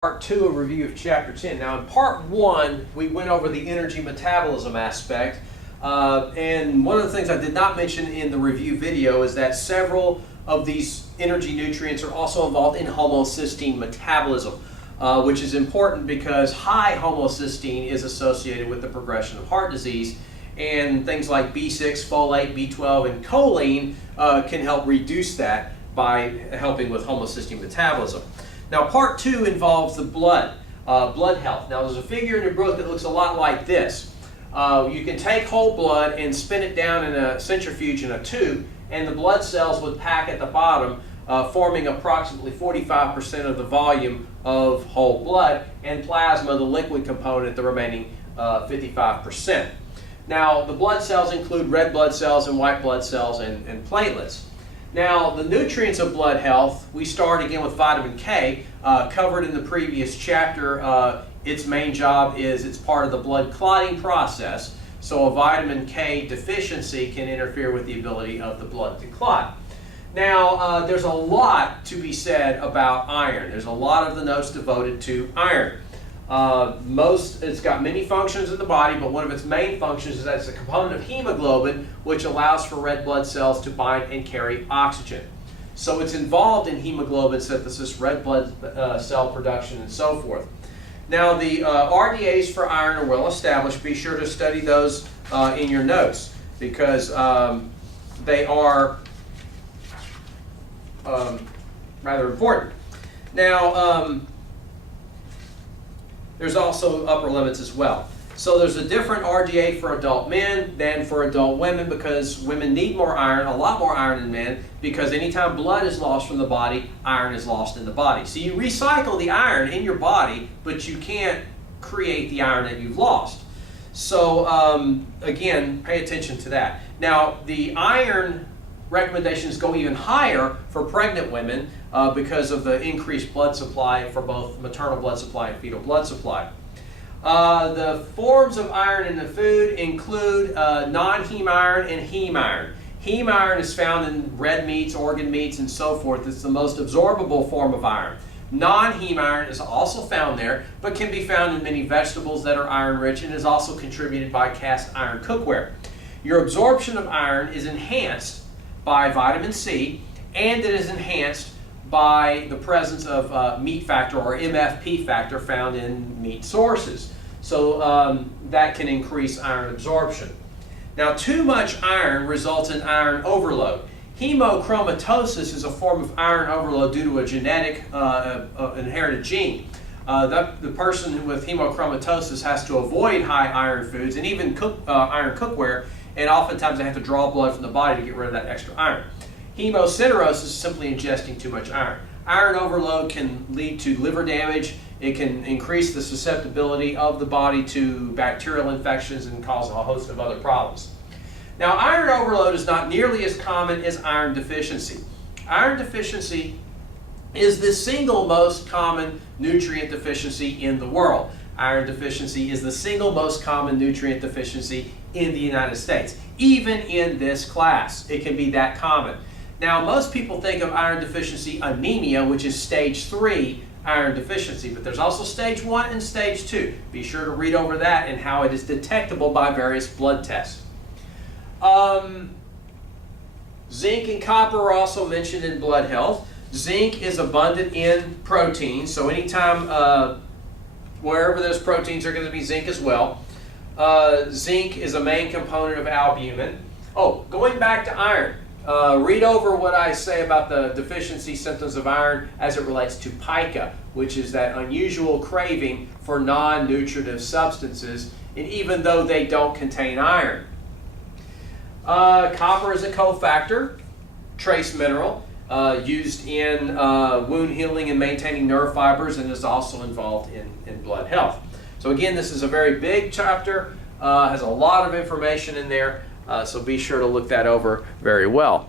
Part 2 of review of Chapter 10. Now in Part 1, we went over the energy metabolism aspect. And one of the things I did not mention in the review video is that several of these energy nutrients are also involved in homocysteine metabolism, which is important because high homocysteine is associated with the progression of heart disease. And things like B6, folate, B12, and choline can help reduce that by helping with homocysteine metabolism. Now, Part 2 involves the blood health. Now, there's a figure in your book that looks a lot like this. You can take whole blood and spin it down in a centrifuge in a tube, and the blood cells would pack at the bottom, forming approximately 45% of the volume of whole blood, and plasma, the liquid component, the remaining 55%. Now, the blood cells include red blood cells and white blood cells and platelets. Now, the nutrients of blood health, we start again with vitamin K, covered in the previous chapter. Its main job is it's part of the blood clotting process, so a vitamin K deficiency can interfere with the ability of the blood to clot. Now, there's a lot to be said about iron. There's a lot of the notes devoted to iron. It's got many functions in the body, but one of its main functions is that it's a component of hemoglobin, which allows for red blood cells to bind and carry oxygen. So it's involved in hemoglobin synthesis, red blood cell production, and so forth. Now, the RDAs for iron are well established. Be sure to study those in your notes because they are rather important. Now, there's also upper limits as well. So there's a different RDA for adult men than for adult women because women need more iron, a lot more iron than men, because anytime blood is lost from the body, iron is lost in the body. So you recycle the iron in your body, but you can't create the iron that you've lost. So again, pay attention to that. Now, the iron recommendations go even higher for pregnant women because of the increased blood supply for both maternal blood supply and fetal blood supply. The forms of iron in the food include non-heme iron and heme iron. Heme iron is found in red meats, organ meats, and so forth. It's the most absorbable form of iron. Non-heme iron is also found there, but can be found in many vegetables that are iron-rich and is also contributed by cast iron cookware. Your absorption of iron is enhanced by vitamin C, and it is enhanced by the presence of meat factor or MFP factor found in meat sources. So that can increase iron absorption. Now, too much iron results in iron overload. Hemochromatosis is a form of iron overload due to a genetic inherited gene. The person with hemochromatosis has to avoid high iron foods and even iron cookware, and oftentimes they have to draw blood from the body to get rid of that extra iron. Hemosiderosis is simply ingesting too much iron. Iron overload can lead to liver damage. It can increase the susceptibility of the body to bacterial infections and cause a host of other problems. Now, iron overload is not nearly as common as iron deficiency. Iron deficiency is the single most common nutrient deficiency in the world. Iron deficiency is the single most common nutrient deficiency in the United States. Even in this class, it can be that common. Now, most people think of iron deficiency anemia, which is stage 3 iron deficiency, but there's also stage 1 and stage 2. Be sure to read over that and how it is detectable by various blood tests. Zinc and copper are also mentioned in blood health. Zinc is abundant in proteins, so anytime wherever there's proteins, there's going to be zinc as well. Zinc is a main component of albumin. Oh, going back to iron. Read over what I say about the deficiency symptoms of iron as it relates to pica, which is that unusual craving for non-nutritive substances, and even though they don't contain iron. Copper is a cofactor, trace mineral, used in wound healing and maintaining nerve fibers, and is also involved in blood health. So again, this is a very big chapter, has a lot of information in there. So be sure to look that over very well.